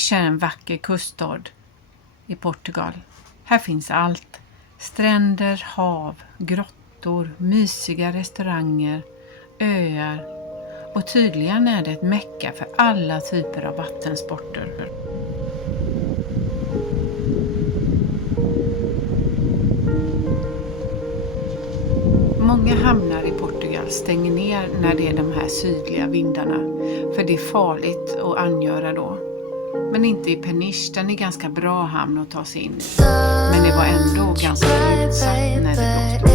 Peniche är en vacker kuststad i Portugal. Här finns allt. Stränder, hav, grottor, mysiga restauranger, öar och tydligen är det ett mecka för alla typer av vattensporter. Många hamnar i Portugal stänger ner när det är de här sydliga vindarna, för det är farligt att angöra då. Men inte i Peniche, den är ganska bra hamn att ta sig in i. Men det var ändå ganska utsatt när det blåste.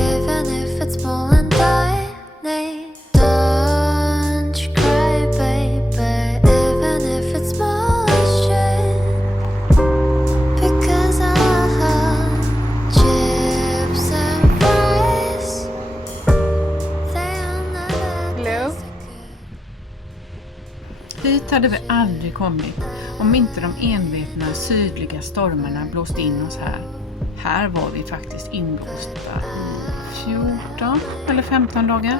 Hit hade vi aldrig kommit om inte de envetna sydliga stormarna blåst in oss här. Här var vi faktiskt inlåsta i 14 eller 15 dagar.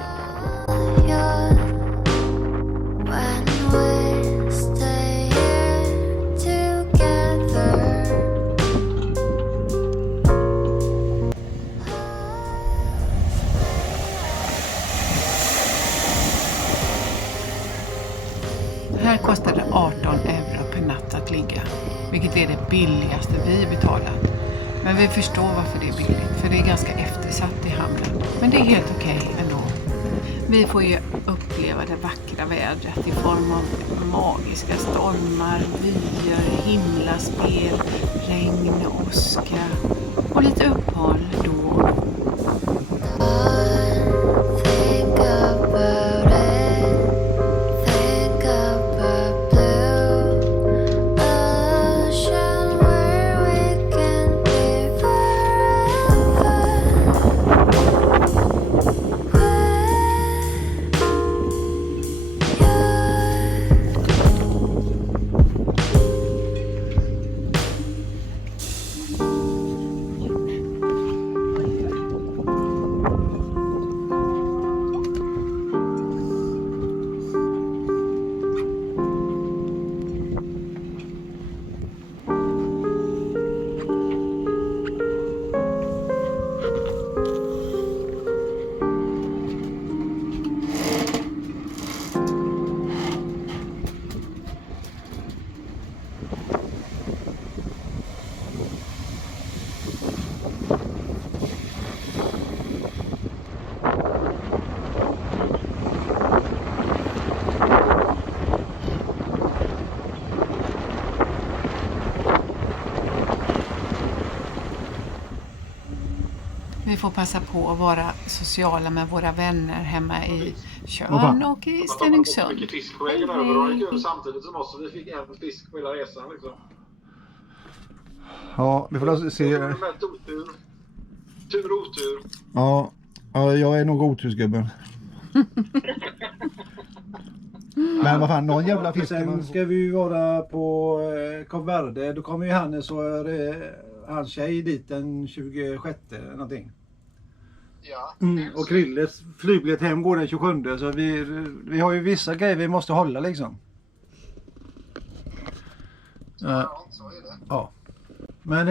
Här kostade 18 euro per natt att ligga, vilket är det billigaste vi betalat. Men vi förstår varför det är billigt, för det är ganska eftersatt i hamnen. Men det är helt okej ändå. Vi får ju uppleva det vackra vädret i form av magiska stormar, vyer, himlaspel, regn, åska och lite uppehåll då och då. Vi får passa på att vara sociala med våra vänner hemma i Tjörn och i Stenungsund. Mycket fisk på vägen över och det kul samtidigt som oss, så vi fick en fisk på hela resan liksom. Ja, vi får se. Tur och otur. Ja, jag är nog otursgubben. Men vad fan, någon jävla fisk. Sen ska vi ju vara på Kap Verde. Då kommer ju Hannes och hans tjej dit den 26 någonting. Ja. Och Krilles flygbiljett hem går den 27. Så vi har ju vissa grejer vi måste hålla liksom. Ja, så är det. Ja. Men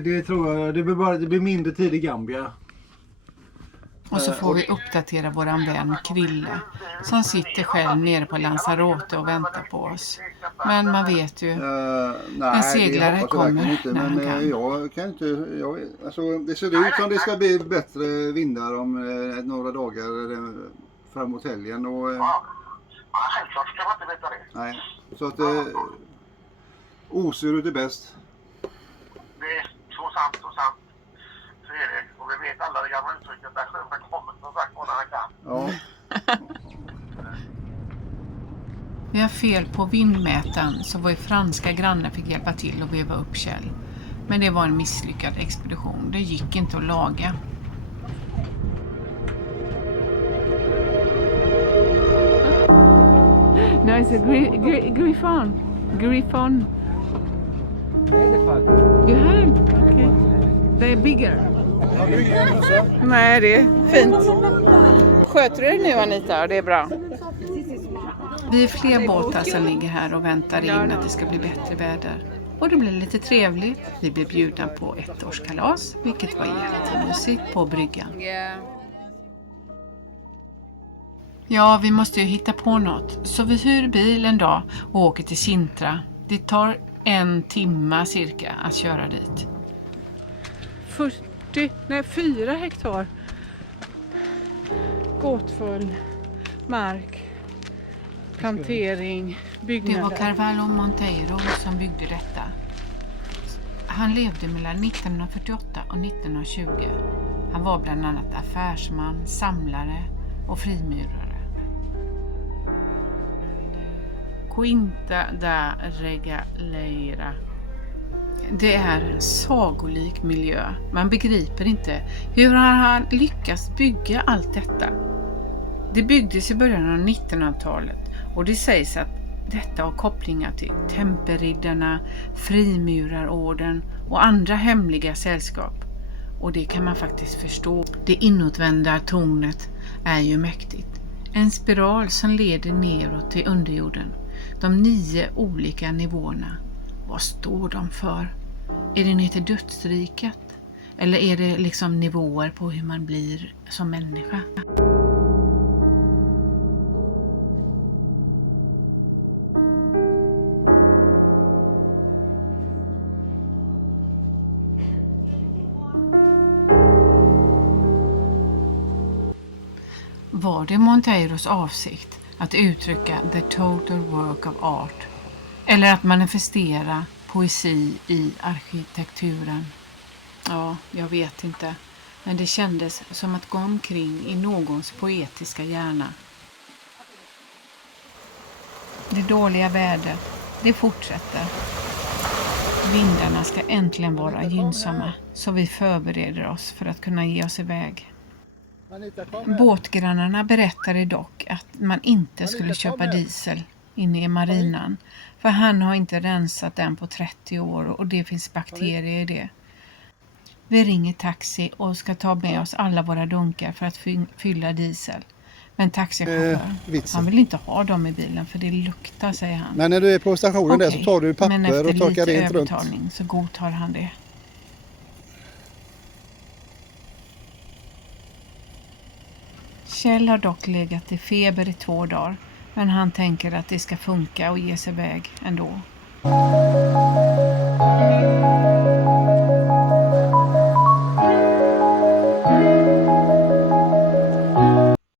det tror jag, det blir mindre tid i Gambia. Och så får vi uppdatera våran vän Krille som sitter själv nere på Lanzarote och väntar på oss. Men man vet ju, en seglare kommer inte, när han kan. Jag kan inte, alltså, det ser ut som det ska bli bättre vindar om några dagar framåt helgen. Och, Ja, självklart kan man inte veta det. Nej, så att osuret är bäst. Det är så sant. Så är det. Och vi vet alla det gamla uttrycket där sjöfart kommer som sagt när han kan. Ja. Vi har fel på vindmätaren så vår franska granne fick hjälpa till att veva upp Kjell. Men det var en misslyckad expedition. Det gick inte att laga. No, it's a griffon. Griffon. You have? Okay. They're bigger. Nej, det är fint. Sköter du det nu, Anita? Det är bra. Vi är fler båtar som ligger här och väntar in att det ska bli bättre väder. Och det blir lite trevligt. Vi blir bjudna på ettårskalas, vilket var jättemysigt på bryggan. Ja, vi måste ju hitta på något. Så vi hyr bil en dag och åker till Sintra. Det tar 1 timme cirka att köra dit. 4 hektar gåtfull mark, plantering, byggnader. Det var Carvalho Monteiro som byggde detta. Han levde mellan 1948 och 1920. Han var bland annat affärsman, samlare och frimurare. Quinta da Regaleira. Det är en sagolik miljö. Man begriper inte hur han lyckats bygga allt detta. Det byggdes i början av 1900-talet och det sägs att detta har kopplingar till temperriddarna, frimurarorden och andra hemliga sällskap. Och det kan man faktiskt förstå. Det inåtvända tornet är ju mäktigt. En spiral som leder neråt till underjorden. De 9 olika nivåerna. Vad står de för? Är det ner till dödsriket? Eller är det liksom nivåer på hur man blir som människa? Var det Monteiros avsikt att uttrycka the total work of art? Eller att manifestera poesi i arkitekturen? Ja, jag vet inte. Men det kändes som att gå omkring i någons poetiska hjärna. Det dåliga vädret, det fortsätter. Vindarna ska äntligen vara gynnsamma, så vi förbereder oss för att kunna ge oss iväg. Båtgrannarna berättade dock att man inte skulle köpa diesel inne i marinan. För han har inte rensat den på 30 år och det finns bakterier i det. Vi ringer taxi och ska ta med oss alla våra dunkar för att fylla diesel. Men taxichauffören, han vill inte ha dem i bilen för det luktar, säger han. Men när du är på stationen där så tar du papper och torkar rent runt. Men efter lite övertalning så godtar han det. Kjell har dock legat i feber i 2 dagar. Men han tänker att det ska funka och ge sig iväg ändå.